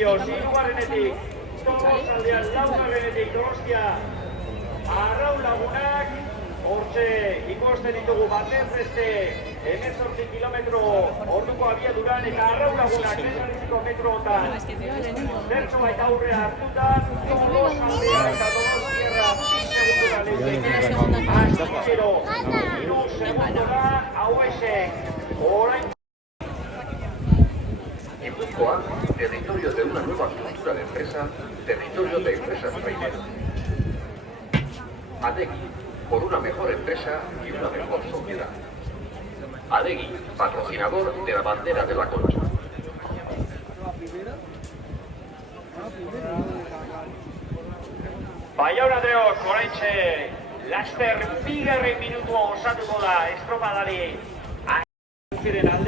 Ondorioz, hirugarrenetik, Tolosaldean laugarrenetik Donostia, Arrau Lagunak, hortxe ikusten ditugu batez beste 18 kilometro orduko abiaduran eta Arrau Lagunak 35 metrotan zertxo baita aurrea hartuta, Tolosaldea eta Donostiarra 2 segundura lehiak, Astillero 2 segundura, hauexek, orain. Guipúzcoa, territorio de una nueva cultura de empresa, territorio de empresas traineras. Adegui, por una mejor empresa y una mejor sociedad. Adegui, patrocinador de la bandera de la Concha. Baionadeok, oraintxe, laster bigarren minutua osatuko da estropadari.